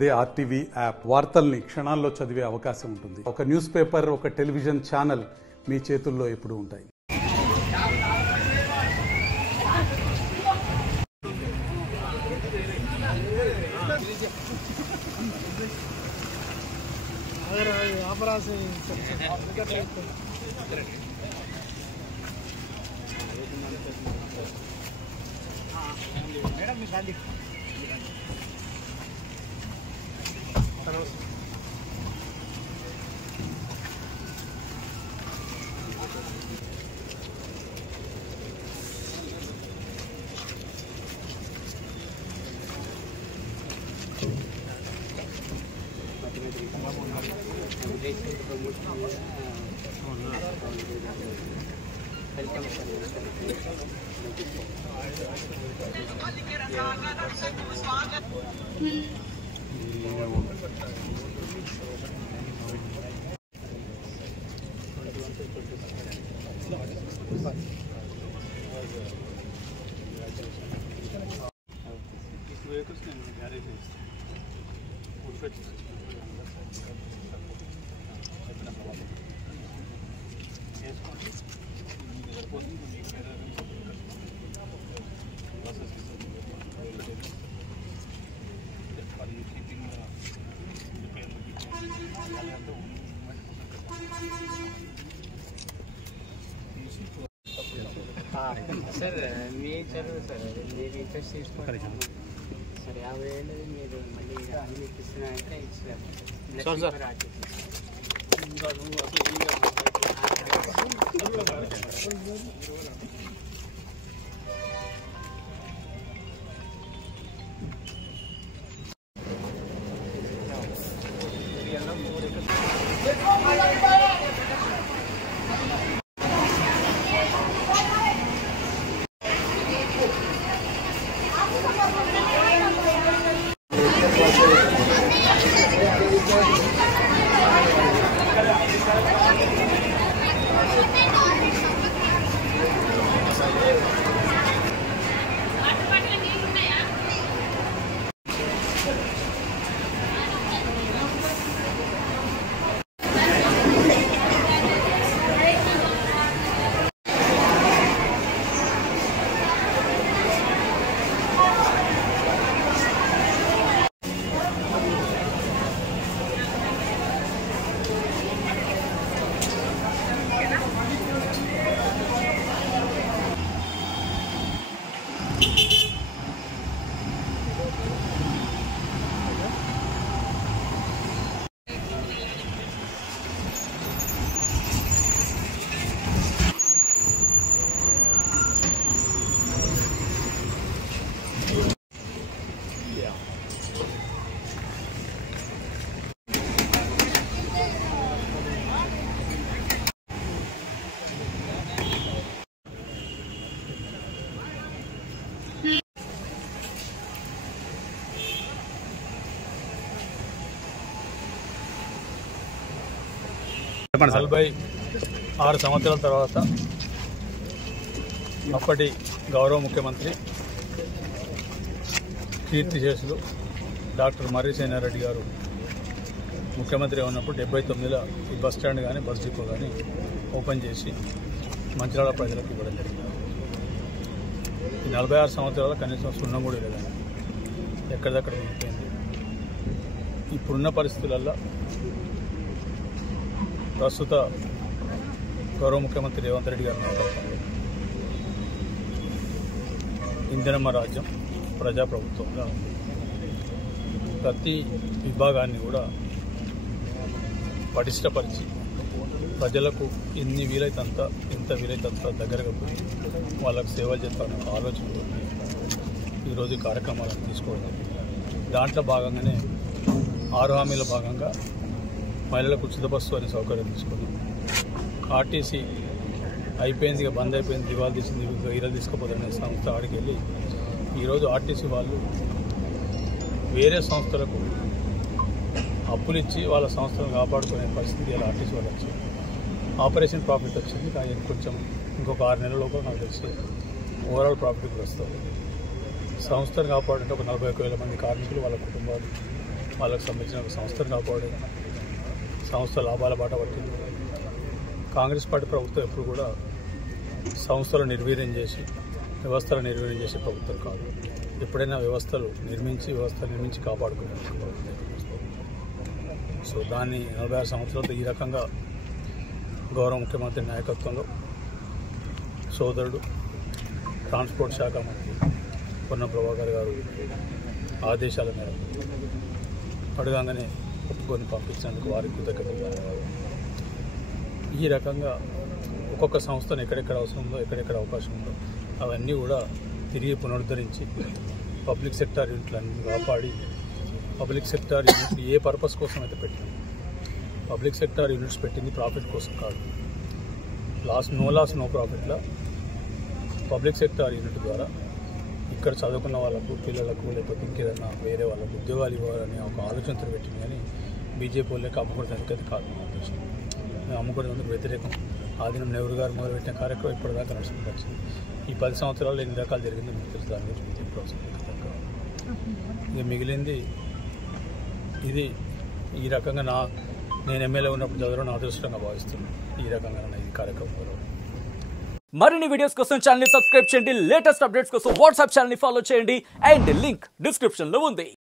అదే RTV app వార్తల్ని క్షణాల్లో చదివే అవకాశం ఉంటుంది. ఒక న్యూస్ పేపర్, ఒక టెలివిజన్ ఛానల్ మీ చేతుల్లో ఎప్పుడూ ఉంటాయి. సార్ మీ చదువు సార్ మీరు ఇంట్రెస్ట్ తీసుకోండి సార్ 50 ఏళ్ళు మీరు మళ్ళీ అన్ని ఇస్తున్నారంటే ఇచ్చినాము. నలభై 6 సంవత్సరాల తర్వాత అప్పటి గౌరవ ముఖ్యమంత్రి కీర్తిశేషులు డాక్టర్ మర్రి సేనారెడ్డి గారు ముఖ్యమంత్రి ఉన్నప్పుడు 79లో ఈ బస్ స్టాండ్ కానీ బస్ డిపో కానీ ఓపెన్ చేసి మంచిర్యాల ప్రజలకు ఇవ్వడం జరిగింది. ఈ 46 సంవత్సరాల కనీసం సున్నం కూడా లేదండి, ఎక్కడిదక్కడ ఉండిపోయింది. ఇప్పుడున్న పరిస్థితులలో ప్రస్తుత గౌరవ ముఖ్యమంత్రి రేవంత్ రెడ్డి గారి నాయకత్వంలో ఇందిరమ్మ రాజ్యం ప్రజాప్రభుత్వంగా ఉంది. ప్రతి విభాగాన్ని కూడా పటిష్టపరిచి ప్రజలకు ఎన్ని వీలైతంత ఎంత వీలైతంత దగ్గరగా పోయి వాళ్ళకు సేవలు చేస్తారన్న ఆలోచనలు ఈరోజు ఈ కార్యక్రమాలను తీసుకోవడం. దాంట్లో భాగంగానే 6 హామీల భాగంగా మహిళలకు ఉచిత బస్సు అనే సౌకర్యం తీసుకున్నాం. ఆర్టీసీ అయిపోయింది, ఇక బంద్ అయిపోయింది, దివాళా తీసింది, ఈరోజు తీసుకుపోతారనే సంస్థ ఆడికి వెళ్ళి ఈరోజు ఆర్టీసీ వాళ్ళు వేరే సంస్థలకు అప్పులు ఇచ్చి వాళ్ళ సంస్థలను కాపాడుకునే పరిస్థితి ఇలా ఆర్టీసీ వాళ్ళు వచ్చింది. ఆపరేషన్ ప్రాఫిట్ వచ్చింది, కానీ కొంచెం ఇంకొక 6 నెలల నాకు తెలిసి ఓవరాల్ ప్రాఫిట్ కూడా వస్తుంది. సంస్థను కాపాడంటే ఒక 41,000 మంది కార్మికులు, వాళ్ళ కుటుంబాలు వాళ్ళకు సంబంధించిన ఒక సంస్థను కాపాడింది, సంస్థ లాభాల బాట పట్టింది. కాంగ్రెస్ పార్టీ ప్రభుత్వం ఎప్పుడు కూడా సంస్థలు నిర్వీర్యం చేసి వ్యవస్థలు నిర్వీర్యం చేసే ప్రభుత్వం కాదు. ఎప్పుడైనా వ్యవస్థలు నిర్మించి కాపాడుకునే ప్రభుత్వం. సో దాన్ని 46 సంవత్సరాలతో ఈ రకంగా గౌరవ ముఖ్యమంత్రి నాయకత్వంలో సోదరుడు ట్రాన్స్పోర్ట్ శాఖ మంత్రి పొన్నం ప్రభాకర్ గారు ఆదేశాల మేరకు అడగంగానే ఒప్పుకొని పంపించినందుకు వారికి కృతజ్ఞతలు ధన్యవాదాలు. ఈ రకంగా ఒక్కొక్క సంస్థను ఎక్కడెక్కడ అవసరం ఉందో, ఎక్కడెక్కడ అవకాశం ఉందో అవన్నీ కూడా తిరిగి పునరుద్ధరించి పబ్లిక్ సెక్టార్ యూనిట్లన్నీ కాపాడి, పబ్లిక్ సెక్టార్ యూనిట్లు ఏ పర్పస్ కోసం అయితే పెట్టింది, పబ్లిక్ సెక్టార్ యూనిట్స్ పెట్టింది ప్రాఫిట్ కోసం కాదు. నో లాస్ నో ప్రాఫిట్లా పబ్లిక్ సెక్టార్ యూనిట్ ద్వారా ఇక్కడ చదువుకున్న వాళ్ళకు, పిల్లలకు, లేకపోతే ఇంకేదన్నా వేరే వాళ్ళకు ఉద్యోగాలు ఇవ్వాలని ఒక ఆలోచనతో పెట్టింది. కానీ బీజేపీ వాళ్ళకి అమ్ముకోవడానికి అది కాదు. మా ఉద్దేశం మేము అమ్ముకోవడానికి వ్యతిరేకం. ఆదినం నెహ్రూ గారు మొదలుపెట్టిన కార్యక్రమం ఇప్పటిదాకా నడుచుకుంటూ వచ్చింది. ఈ 10 సంవత్సరాలు ఎన్ని రకాలు జరిగిందో మీకు తెలుసు. దాని గురించి బీజేపీ అవసరం ఇక మిగిలింది ఇది. ఈ రకంగా నేను ఎమ్మెల్యే ఉన్నప్పుడు చదవడం నా అదృష్టంగా భావిస్తున్నాను. ఈ రకంగా ఈ కార్యక్రమం. మరిన్ని వీడియోస్ కోసం ఛానల్ ని సబ్స్క్రైబ్ చేయండి. లేటెస్ట్ అప్డేట్స్ కోసం వాట్సాప్ ఛానల్ ని ఫాలో చేయండి. అండ్ లింక్ డిస్క్రిప్షన్ లో ఉంది.